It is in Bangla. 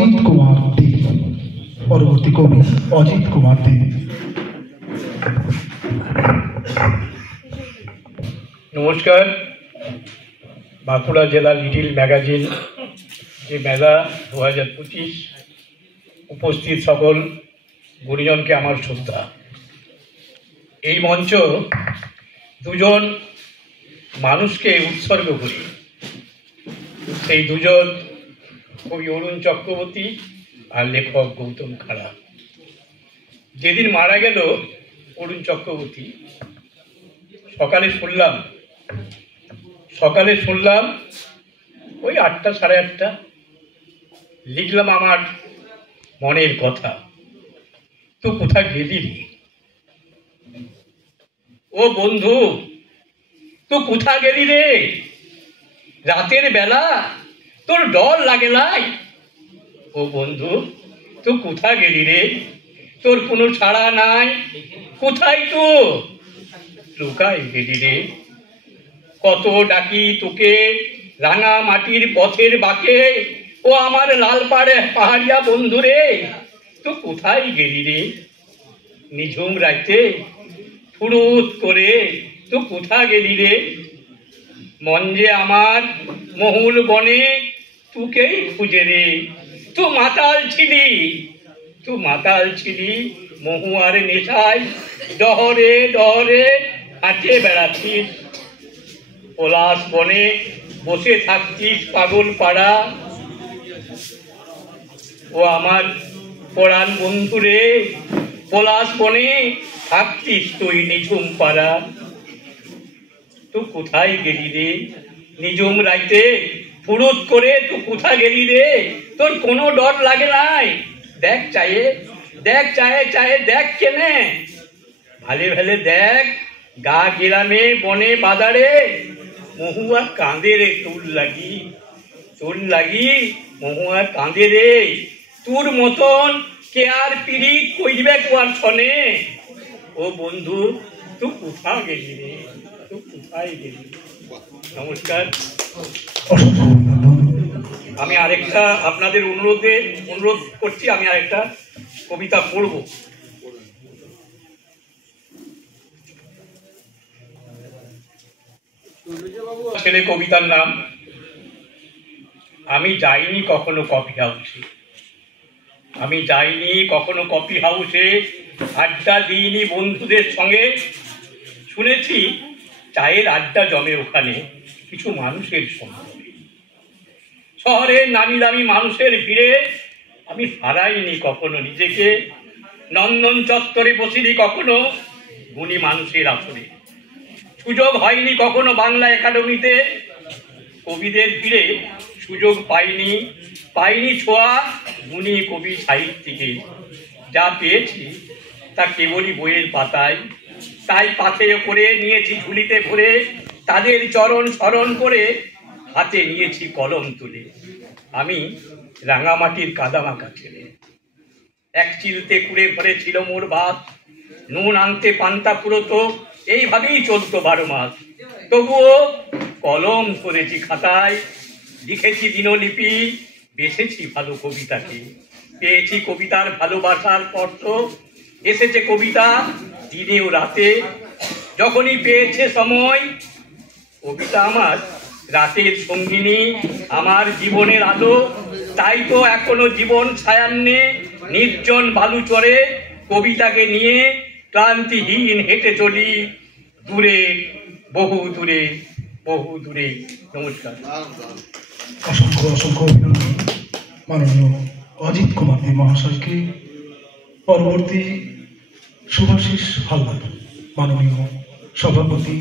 অজিত কুমার দে। পরবর্তী কবি অজিত কুমার দে। নমস্কার। বাঁকুড়া জেলা লিটিল ম্যাগাজিন যে মেলা 2025 উপস্থিত সকল গুণীজনকে আমার শ্রদ্ধা। এই মঞ্চ দুজন মানুষকে উৎসর্গ করি। সেই দুজন কবি অরুণ চক্রবর্তী আর লেখক গৌতম খাড়া। যেদিন মারা গেল অরুণ চক্রবর্তী, সকালে শুনলাম ওই 8টা সাড়ে 8টা। লিখলাম আমার মনের কথা। তো কোথা গেলি রে ও বন্ধু, তো কোথা গেলি রে? রাতের বেলা তোর ডর লাগে লাই? ও বন্ধু, তো কোথা গেলি রে? তোর কোনো ছাড়া নাই, কোথায় তো লুকাই গেলি রে? কত ডাকি তোকে রাঙা মাটির পথের বাঁকে, ও আমার লাল পাহাড়িয়া বন্ধু রে, তো কোথায় গেলি রে? নিঝুম রাইতে ফুরুত করে তো কোথা গেলি রে? মন যে আমার মহুল বনে তোকেই খুঁজে রে। তো মাতাল ছিলি মহুয়ার নেশায় ডহরে ডহরে হাঁটে বেড়াচ্ছিস। পলাশ বনে বসে থাকছিস পাগল পাড়া। ও আমার পরাণ বন্ধু রে, পলাশ বনে থাকছিস তুই নিঝুম পাড়া। তো কোথায় গেলি রে? নিঝুম রাইতে ফুরুত করে তো কোথা গেলি রে? তোর কোনো ডর লাগে নাই? দেখ চায়ে দেখ কেনে ভালে ভালে দেখ। গা গেরামে বনে বাজারে মহুয়া কাঁদে রে তোর লাগি মহুয়া কাঁদে রে। তোর মতন কে আর পিড়িত কইবে কোয়ার ছনে? ও বন্ধু, তুই কোথা গেলি রে? তুই কোথায় গেলি? নমস্কার। আমি আরেকটা আপনাদের অনুরোধ করছি, আমি আরেকটা কবিতা পড়ব। ছেলে কবিতার নাম আমি যাইনি কখনো কফি হাউসে, আড্ডা দিইনি বন্ধুদের সঙ্গে। শুনেছি চায়ের আড্ডা জমে ওখানে কিছু মানুষের সঙ্গে। শহরের নামি দামি মানুষের ভিড়ে আমি হারাইনি কখনো নিজেকে। নন্দন চত্বরে বসিনি কখনো গুণী মানুষের আসরে। সুযোগ হয়নি কখনো বাংলা একাডেমিতে। কবিদের ভিড়ে সুযোগ পাইনি ছোঁয়া গুণী কবি সাহিত্যিকে। যা পেয়েছি তা কেবলই বইয়ের পাতায়। তাই পাথেয় করে নিয়েছি ঝুলিতে ভরে, তাদের চরণ স্মরণ করে হাতে নিয়েছি কলম তুলে। আমি রাঙামাটির কাদামাখা ছেলে। এক চিলতে কুড়ে ঘরে ছিল মোর ভাত, নুন আনতে পান্তা ফুরোতো, এইভাবেই চলতো 12 মাস। তবুও কলম করেছি খাতায়, লিখেছি দিনলিপি, বেসেছি ভালো কবিতাকে। পেয়েছি কবিতার ভালোবাসার স্পর্শ, এসেছে কবিতা দিনে ও রাতে। যখনই পেয়েছে সময়, কবিতা আমার রাতের সঙ্গিনী, আমার জীবনের আলো। তাই তো এখনো জীবন ছায়ান্নে নির্জন বালুচরে কবিতাকে নিয়ে ক্লান্তিহীন হেঁটে চলি দূরে, বহু দূরে। নমস্কার। অসংখ্য অভিনন্দন মাননীয় অজিত কুমার দে মহাশয়কে। পরবর্তী শুভাশিস হালদার, মাননীয় সভাপতি